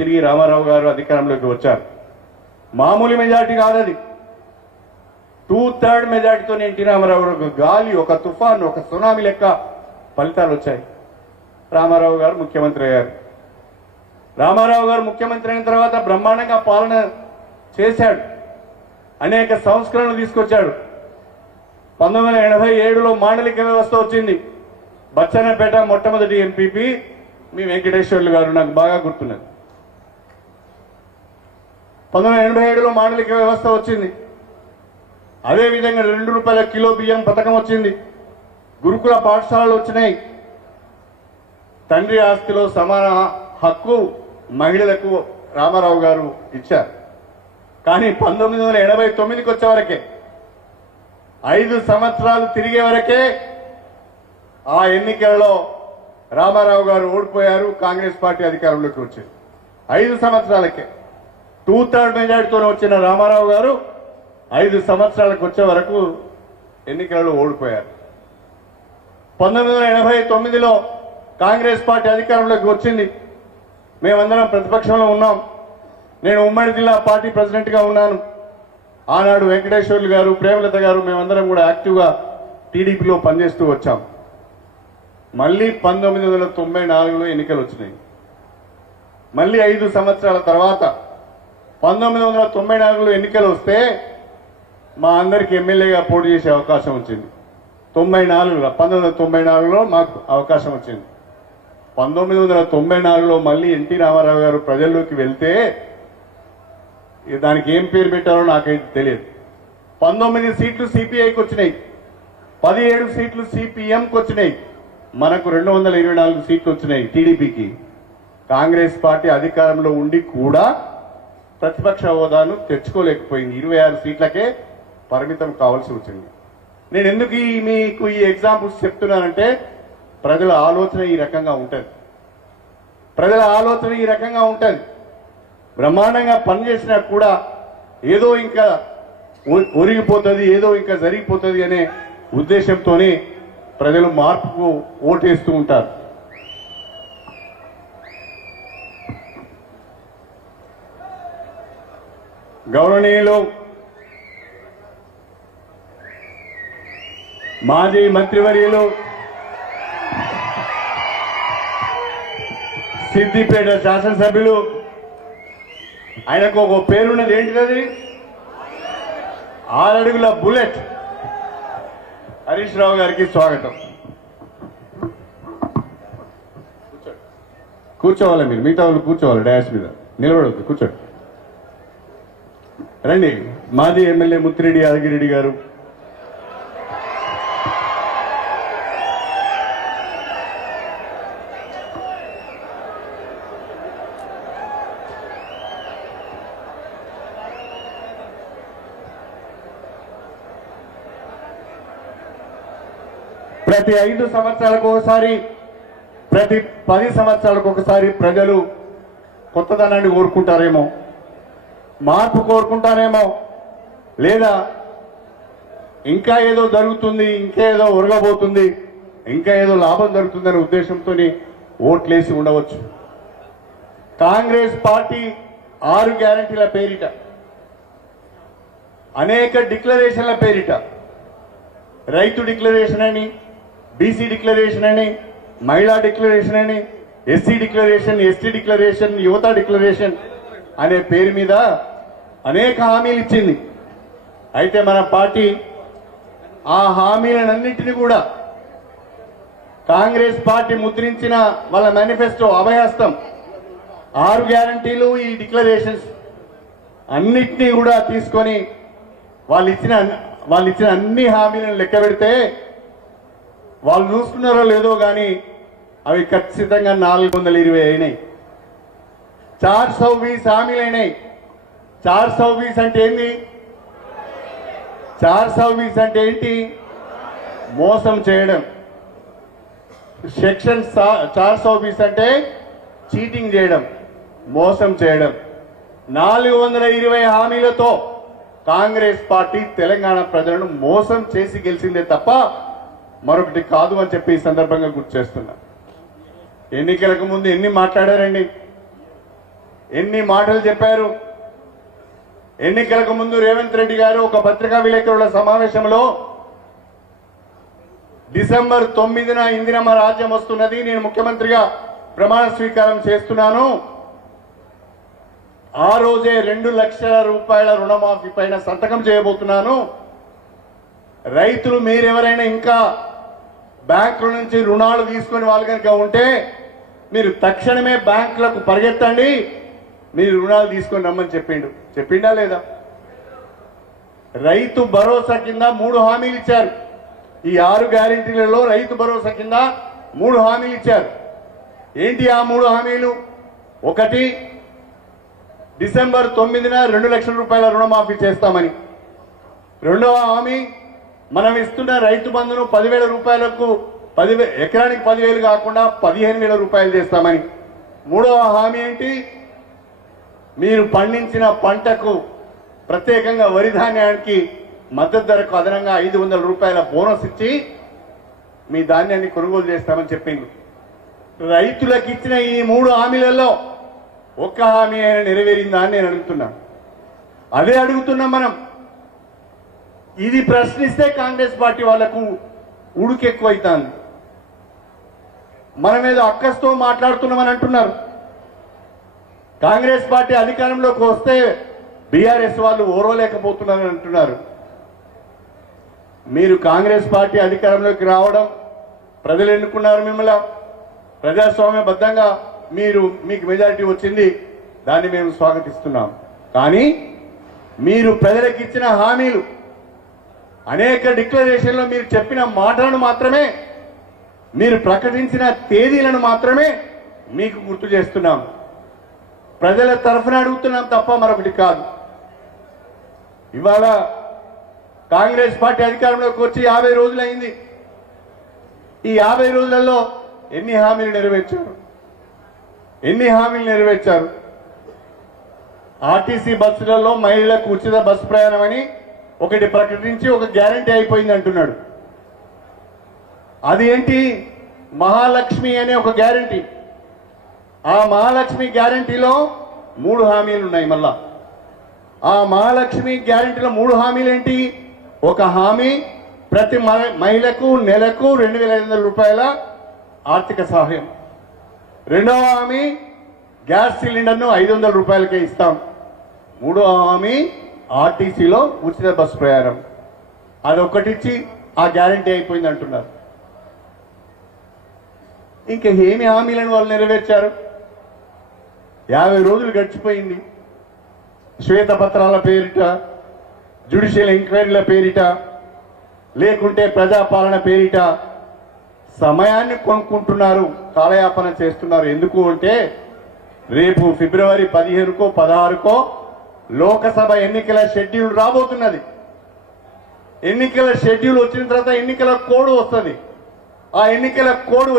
తిరిగి రామారావు గారు అధికారంలోకి వచ్చారు. మామూలు మెజార్టీ కాదది. 2/3 మెజార్టీతో ఎన్టీ రామారావు గారు గాలి, ఒక తుఫాన్, ఒక సునామీ లెక్క ఫలితాలు వచ్చాయి. రామారావు గారు ముఖ్యమంత్రి అయ్యారు. రామారావు గారు ముఖ్యమంత్రి అయిన తర్వాత బ్రహ్మాండంగా పాలన చేశాడు. అనేక సంస్కరణలు తీసుకొచ్చాడు. 1987లో మాండలిక వ్యవస్థ వచ్చింది. బచ్చన్నపేట మొట్టమొదటి ఎంపీపీ మీ వెంకటేశ్వర్లు గారు, నాకు బాగా గుర్తున్నది. 1987లో మాండలిక వ్యవస్థ వచ్చింది. అదేవిధంగా 2 రూపాయల కిలో బియ్యం పథకం వచ్చింది. గురుకుల పాఠశాలలు వచ్చినాయి. తండ్రి ఆస్తిలో సమాన హక్కు మహిళలకు రామారావు గారు ఇచ్చారు. కానీ 1989కి వచ్చే వరకే, 5 సంవత్సరాలు తిరిగే వరకే ఆ ఎన్నికలలో రామారావు గారు ఓడిపోయారు. కాంగ్రెస్ పార్టీ అధికారంలోకి వచ్చింది. 5 సంవత్సరాలకే 2/3 మెజార్టీతో వచ్చిన రామారావు గారు 5 సంవత్సరాలకు వచ్చే వరకు ఎన్నికలలో ఓడిపోయారు. 1989లో కాంగ్రెస్ పార్టీ అధికారంలోకి వచ్చింది. మేమందరం ప్రతిపక్షంలో ఉన్నాం. నేను ఉమ్మడి జిల్లా పార్టీ ప్రెసిడెంట్గా ఉన్నాను. ఆనాడు వెంకటేశ్వర్లు గారు, ప్రేమలత గారు, మేమందరం కూడా యాక్టివ్గా టీడీపీలో పనిచేస్తూ వచ్చాం. మళ్ళీ 1994లో ఎన్నికలు వచ్చినాయి. మళ్ళీ 5 సంవత్సరాల తర్వాత 1994లో ఎన్నికలు వస్తే మా అందరికి ఎమ్మెల్యేగా పోటీ చేసే అవకాశం వచ్చింది. 1994లో మాకు అవకాశం వచ్చింది. 1994లో మళ్ళీ ఎన్టీ రామారావు గారు ప్రజల్లోకి వెళ్తే దానికి ఏం పేరు పెట్టారో నాకైతే తెలియదు. 19 సీట్లు సిపిఐకి వచ్చినాయి, 17 సీట్లు సిపిఎంకి వచ్చినాయి. మనకు 224 సీట్లు వచ్చినాయి టీడీపీకి. కాంగ్రెస్ పార్టీ అధికారంలో ఉండి కూడా ప్రతిపక్ష హోదాను తెచ్చుకోలేకపోయింది. 26 సీట్లకే పరిమితం కావాల్సి వచ్చింది. నేను ఎందుకు మీకు ఈ ఎగ్జాంపుల్స్ చెప్తున్నానంటే ప్రజల ఆలోచన ఈ రకంగా ఉంటుంది. ప్రజల ఆలోచన ఈ రకంగా ఉంటుంది. బ్రహ్మాండంగా పనిచేసినా కూడా ఏదో ఇంకా ఒరిగిపోతుంది, ఏదో ఇంకా జరిగిపోతుంది అనే ఉద్దేశంతోనే ప్రజలు మార్పుకు ఓటేస్తూ ఉంటారు. గౌరవనీయులు మాజీ మంత్రివర్యులు సిద్దిపేట శాసనసభ్యులు, ఆయనకు ఒక పేరున్నది, ఏంటిది? 6 అడుగుల బుల్లెట్ హరీష్ రావు గారికి స్వాగతం. కూర్చోవాలి, మీరు మిగతా వాళ్ళు కూర్చోవాలి, డాష్ మీద నిలబడవద్దు, కూర్చోండి. రండి. మాజీ ఎమ్మెల్యే ముత్తిరెడ్డి యాదగిరెడ్డి గారు, ప్రతి 5 సంవత్సరాలకు ఒకసారి, ప్రతి 10 సంవత్సరాలకు ఒకసారి ప్రజలు కొత్తదనాన్ని కోరుకుంటారేమో, మార్పు కోరుకుంటారేమో, లేదా ఇంకా ఏదో జరుగుతుంది, ఇంకా ఏదో ఒరగబోతుంది, ఇంకా ఏదో లాభం జరుగుతుందనే ఉద్దేశంతో ఓట్లేసి ఉండవచ్చు. కాంగ్రెస్ పార్టీ 6 గ్యారంటీల పేరిట, అనేక డిక్లరేషన్ల పేరిట, రైతు డిక్లరేషన్ అని, బీసీ డిక్లరేషన్ అని, మహిళా డిక్లరేషన్ అని, ఎస్సీ డిక్లరేషన్, ఎస్టీ డిక్లరేషన్, యువత డిక్లరేషన్ అనే పేరు మీద అనేక హామీలు ఇచ్చింది. అయితే మన పార్టీ ఆ హామీలన్నింటినీ కూడా కాంగ్రెస్ పార్టీ ముద్రించిన వాళ్ళ మేనిఫెస్టో అభయహస్తం 6 గ్యారంటీలు, ఈ డిక్లరేషన్స్ అన్నిటినీ కూడా తీసుకొని వాళ్ళు ఇచ్చిన అన్ని హామీలను లెక్క పెడితే వాళ్ళు చూసుకున్నారో లేదో కానీ అవి ఖచ్చితంగా 420 అయినాయి. 420 హామీలు అయినాయి. 420 అంటే ఏంటి? 420 అంటే ఏంటి? మోసం చేయడం. సెక్షన్ 420 అంటే చీటింగ్ చేయడం, మోసం చేయడం. 420 హామీలతో కాంగ్రెస్ పార్టీ తెలంగాణ ప్రజలను మోసం చేసి గెలిచిందే తప్ప మరొకటి కాదు అని చెప్పి ఈ సందర్భంగా గుర్తు చేస్తున్నా. ఎన్నికలకు ముందు ఎన్ని మాట్లాడారండి? ఎన్ని మాటలు చెప్పారు. ఎన్నికలకు ముందు రేవంత్ రెడ్డి గారు ఒక పత్రికా విలేకరుల సమావేశంలో డిసెంబర్ 9న ఇందిరమ్మ రాజ్యం వస్తున్నది, నేను ముఖ్యమంత్రిగా ప్రమాణ స్వీకారం చేస్తున్నాను, ఆ రోజే 2 లక్షల రూపాయల రుణమాఫీ పైన సంతకం చేయబోతున్నాను, రైతులు మీరెవరైనా ఇంకా బ్యాంకుల నుంచి రుణాలు తీసుకుని వాళ్ళు కనుక ఉంటే మీరు తక్షణమే బ్యాంకులకు పరిగెత్తండి, మీరు రుణాలు తీసుకొని రమ్మని చెప్పిండా లేదా? రైతు భరోసా కింద 3 హామీలు ఇచ్చారు. ఈ 6 గ్యారెంటీలలో రైతు భరోసా కింద 3 హామీలు ఇచ్చారు. ఏంటి ఆ 3 హామీలు? ఒకటి, డిసెంబర్ 9న 2 లక్షల రూపాయల రుణమాఫీ చేస్తామని. రెండవ హామీ, మనం ఇస్తున్న రైతు బంధును 10,000 రూపాయలకు ఎకరానికి 10,000 కాకుండా 15,000 రూపాయలు చేస్తామని. మూడవ హామీ ఏంటి? మీరు పండించిన పంటకు ప్రత్యేకంగా వరి ధాన్యానికి మద్దతు ధరకు అదనంగా 500 రూపాయల బోనస్ ఇచ్చి మీ ధాన్యాన్ని కొనుగోలు చేస్తామని చెప్పింది. రైతులకు ఇచ్చిన ఈ 3 హామీలలో ఒక్క హామీ అయినా నెరవేరిందా అని నేను అడుగుతున్నాను. అదే అడుగుతున్నాం మనం. ఇది ప్రశ్నిస్తే కాంగ్రెస్ పార్టీ వాళ్లకు ఉడుకెక్కువైతుంది. మనం ఏదో అక్కస్తో మాట్లాడుతున్నామని అంటున్నారు. కాంగ్రెస్ పార్టీ అధికారంలోకి వస్తే బీఆర్ఎస్ వాళ్ళు ఓర్వలేకపోతున్నారని అంటున్నారు. మీరు కాంగ్రెస్ పార్టీ అధికారంలోకి రావడం, ప్రజలు ఎన్నుకున్నారు మిమ్మల్ని, ప్రజాస్వామ్యబద్ధంగా మీకు మెజారిటీ వచ్చింది, దాన్ని మేము స్వాగతిస్తున్నాం. కానీ మీరు ప్రజలకు ఇచ్చిన హామీలు, అనేక డిక్లరేషన్లో మీరు చెప్పిన మాటలను మాత్రమే, మీరు ప్రకటించిన తేదీలను మాత్రమే మీకు గుర్తు చేస్తున్నాం. ప్రజల తరఫున అడుగుతున్నాం తప్ప మరొకటి కాదు. ఇవాళ కాంగ్రెస్ పార్టీ అధికారంలోకి వచ్చి 50 రోజులైంది. ఈ 50 రోజులలో ఎన్ని హామీలు నెరవేర్చారు? ఆర్టీసీ బస్సులలో మహిళలకు ఉచిత బస్సు ప్రయాణం అని ఒకటి ప్రకటించి ఒక గ్యారంటీ అయిపోయింది అంటున్నాడు. అది ఏంటి? మహాలక్ష్మి అనే ఒక గ్యారంటీ. ఆ మహాలక్ష్మి గ్యారంటీలో 3 హామీలు ఉన్నాయి. మళ్ళా ఆ మహాలక్ష్మి గ్యారంటీలో 3 హామీలు ఏంటి? ఒక హామీ, ప్రతి మహిళకు నెలకు 2,500 రూపాయల ఆర్థిక సహాయం. రెండవ హామీ, గ్యాస్ సిలిండర్ను 500 రూపాయలకే ఇస్తాం. మూడవ హామీ, ఆర్టీసీలో ఉచిత బస్సు ప్రయాణం. అదొకటిచ్చి ఆ గ్యారంటీ అయిపోయింది అంటున్నారు. ఇంకా ఏమి హామీలను వాళ్ళు నెరవేర్చారు? 50 రోజులు గడిచిపోయింది. శ్వేతపత్రాల పేరిట, జ్యుడిషియల్ ఎంక్వైరీల పేరిట, లేకుంటే ప్రజాపాలన పేరిట సమయాన్ని కొనుక్కుంటున్నారు, కాలయాపన చేస్తున్నారు. ఎందుకు అంటే రేపు ఫిబ్రవరి 15కో 16కో లోకసభ ఎన్నికల షెడ్యూల్ రాబోతున్నది. ఎన్నికల షెడ్యూల్ వచ్చిన తర్వాత ఎన్నికల కోడ్ వస్తుంది. ఆ ఎన్నికల కోడ్